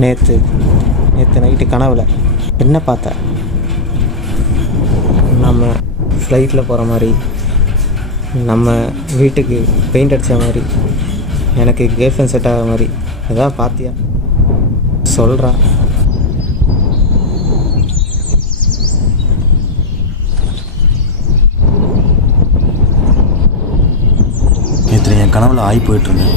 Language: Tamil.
நேற்று நைட்டு கனவுல என்ன பார்த்தேன்? நம்ம ஃப்ளைட்டில் போகிற மாதிரி, நம்ம வீட்டுக்கு பெயிண்ட் அடித்த மாதிரி, எனக்கு கேர்ள் ஃப்ரெண்ட் செட் ஆகிற மாதிரி எதாவது பார்த்தியா? சொல்கிறா. நேற்று என் கனவுல ஆகி போயிட்டுருந்தேன்.